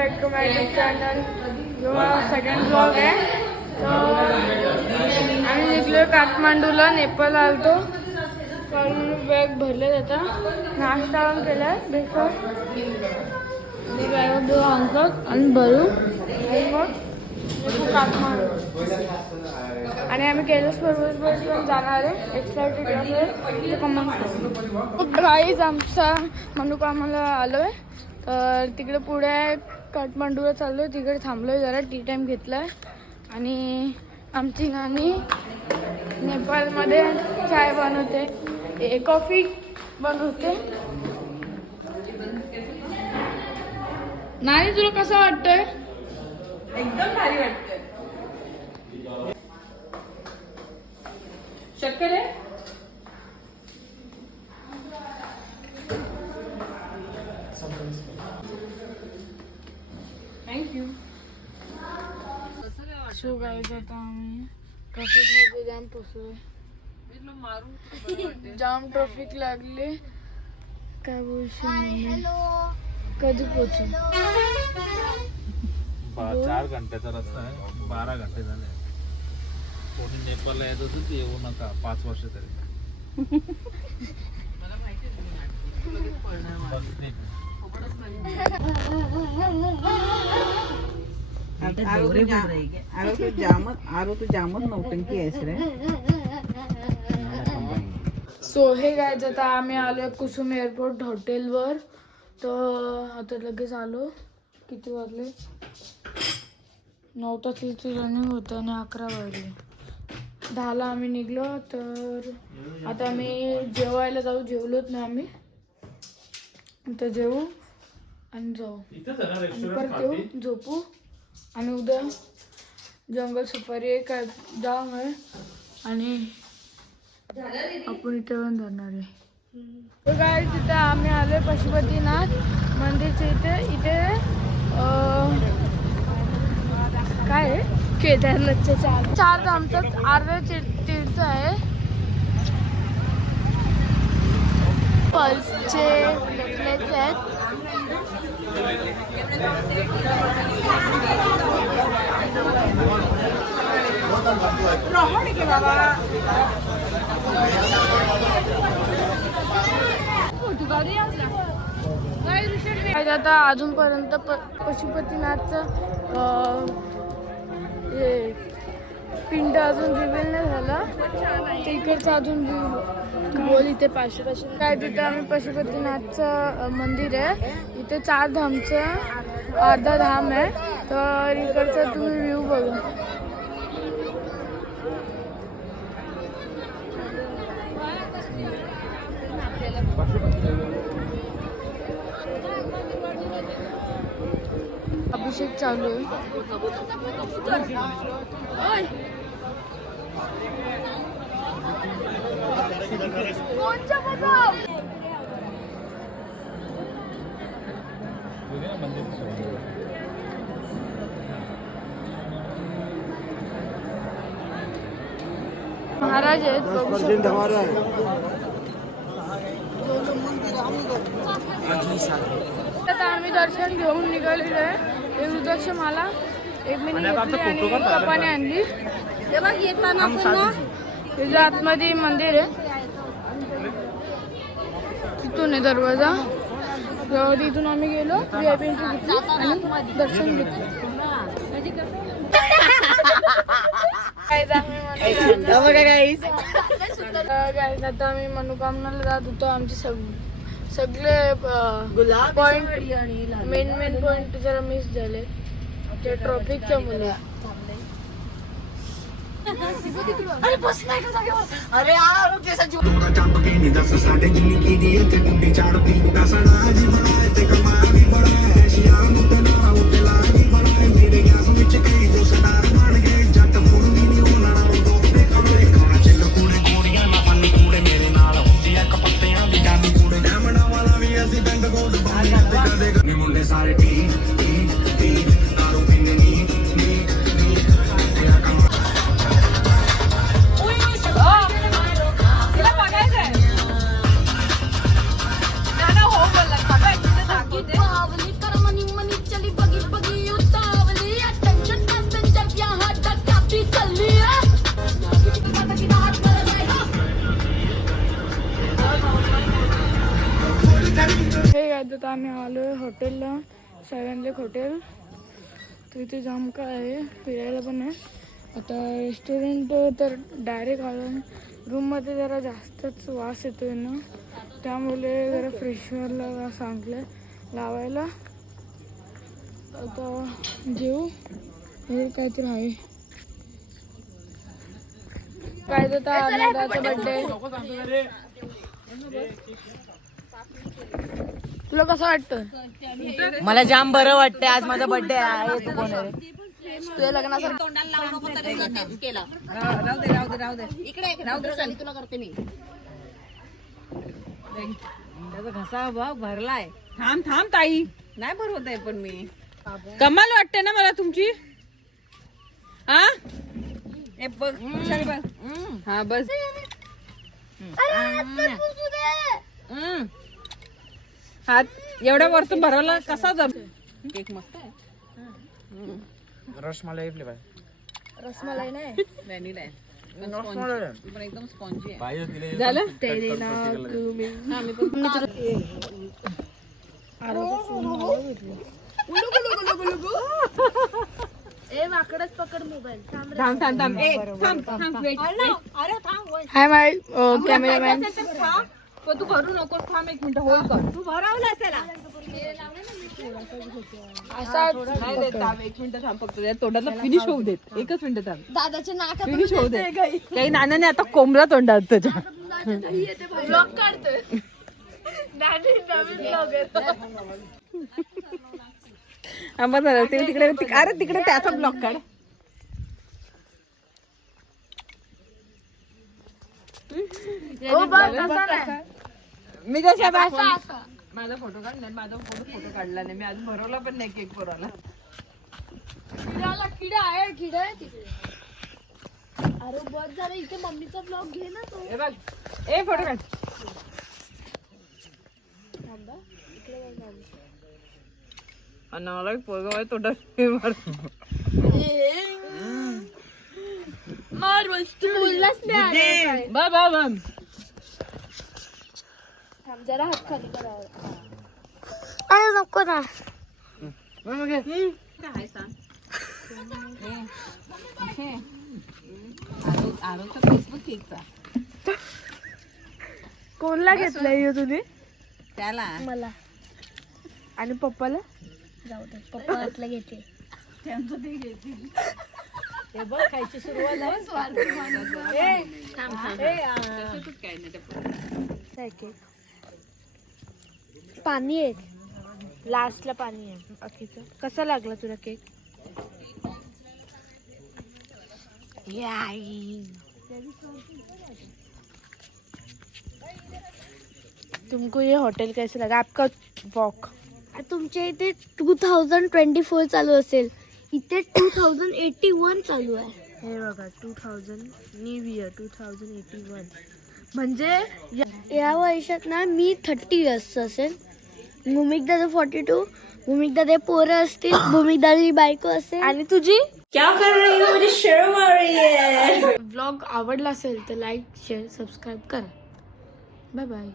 Back to my YouTube channel. Second blog आहे. तर आम्ही निघलो काठमांडूला, नेपाळला आलतो. पण बॅग भरले जाता. नाश्ता केला, ब्रेकफास्ट बॅग आणतात आणि भरू मग काठमांडू. आणि आम्ही कैलास पर्वत जाणार आहे. Excited comment. गाईज आमचा मनोकामनाला आलो आहे. तर तिकडे पुढे काठमांडूला चाललो आहे. तिकडे थांबलो आहे, जरा टी टाईम घेतला आहे. आणि आमची नानी नेपाळमध्ये चाय बनवते, कॉफी बनवते. नानी तुला कसं वाटतंय? एकदम भारी वाटतंय. शक्कर आहे. थँक्यू. सो गाईज आता आम्ही ट्रॅफिकमध्ये जाम पोचलोय. जाम ट्रॅफिक लागले. काय बोलशील? कधी पोचू? 4 घंट्याचा रस्ता आहे. 12 घंटे झाले. कोणी नेपाळला येत होतं ते येऊ नका 5 वर्ष तरी. मला माहिती जामच नौटंकी आहेस रे. सो हे गाईज आता आम्ही आलो कुसुम एअरपोर्ट हॉटेलवर. तर आता लगेच आलो. किती वाजले? 9 तासाची रनिंग होतं आणि 11 वाजले. 10ला आम्ही निघलो. तर आता आम्ही जेवायला जाऊ. जेवलोच नाही आम्ही. तर जेवू आणि जाऊ. परत येऊ, झोपू. आणि उद्या जंगल सफारी आहे, काय जाम आहे. आणि आपण इथे पण जाणार आहे. तर काय तिथे आम्ही आलोय पशुपतीनाथ मंदिरच्या इथे काय आहे? केदारनाथचे चार धामचं अर्ध तीर्थ आहे. पर्सचे नेकलेस आहेत. आता अजूनपर्यंत पशुपतीनाथचं हे पिंड अजून रिव्हील नाही झालं. तिकडचं अजून बोल इथे 500 काय. तिथे आम्ही पशुपतीनाथचं मंदिर आहे. इथे 4 धामचं अर्धा धाम आहे. तर इकडचा तुम्ही व्ह्यू बघा. अभिषेक चालू आहे. महाराज आहेत. आता आम्ही दर्शन घेऊन निघालेलो आहे. एक रुद्राक्षमाला एक मी घेतली आणि कपाने आणली. येताना त्याच्या आतमध्ये मंदिर आहे. तिथून आहे दरवाजा. तिथून आम्ही गेलो, VIP एंट्री घेतली आणि दर्शन घेतलं. आता आम्ही मनोकामनाला जात होतो. आमचे सगळे पॉइंट मेन पॉइंट जरा मिस झाले ते ट्रॉफिकच्या मुळे. अरे बस नाही का जागेवर. अरे यार जैसा जो आता आम्ही आलो आहे हॉटेलला, 7 लेक हॉटेल. तर इथे जाम काय आहे, फिरायला पण आहे. आता रेस्टॉरंट तर डायरेक्ट आलो. रूममध्ये जरा जास्तच वास येतो आहे ना, त्यामुळे जरा फ्रेशरला सांगलं लावायला. आता जेऊ हे काहीतरी आहे. काय तर आनंदाचा बर्थडे. तुला कसं वाटतं? मला जाम बरं वाटतंय. आज माझा बर्थडे आहे. तू कोण आहे? तुझ्या लग्नाचं घसा भाग भरलाय. थांब थांब ताई, नाही भरवत आहे पण मी. कमाल वाटते ना मला तुमची. हा हे बघ, हुशार बघ. हा बस. हात एवढ्या वरतून भरवला कसा जम. केक मस्त आहे. रसमलाई रसमलाई नाही, व्हॅनिला आहे. पण एकदम स्पॉन्जी आहे. झालं थांब थांब थांब. ए थांब थांब. Hi my cameraman. पण तू भरू नकोस. थांब एक मिनिट होल्ड कर. तू भरवला त्याला. असा नाही देत. थांब एक मिनिट थांब. फक्त त्या तोंडाला फिनिश होऊ देत. एकच मिनिट थांब. दादाच्या नाकात फिनिश होऊ दे. काही नानाने आता कोंबडा तोंडात त्याच्या. ब्लॉग काढतोय. नवीन ब्लॉग येतो. आंबा झाला ते तिकडे. अरे तिकडे त्याचा ब्लॉक काढ. ओ बघ कसा नाही. मी कशा माझा फोटो काढ. नाही माझा फोटो काढला नाही मी. अजून भरवला पण नाही केक भरवला. किडा आहे तिकडे. अरे बस झालं. इथे मम्मीचा ब्लॉग घे ना तू. ए बघ. ए फोटो काढ. आणि मला पोरगा तोंडात मार वस्तू बोललाच नाही. जरा हात खाली करावा. अरे नको ना. काय सांग. आरोचा फेसबुक केकचा. कोणला घेतलाय तुम्ही? त्याला मला आणि पप्पाला. जाऊ दे पप्पाला घेते. त्यांचं ते घेतील. ते बघ खायची सुरुवात पाणी आहे. लास्टला पाणी आहे बाकीचं. कसा लागला तुला केक? तुमको ये होटल कैसे लगा? आपका वॉक तुमच्या इथे 2024 चालू असेल, इथे 2081 चालू आहे. हे बघा 2000 न्यू इयर 2081 म्हणजे या वर्षात ना मी 30 इयर्स असेल. भूमिक दादा 42. भूमिक दादा पोरं असतील. भूमिक दादाची बायको असेल. आणि तुझी क्या कर रही हो? मुझे शर्म आ रही है. व्लॉग आवडला असेल तर लाईक शेअर सबस्क्राईब करा. Bye bye.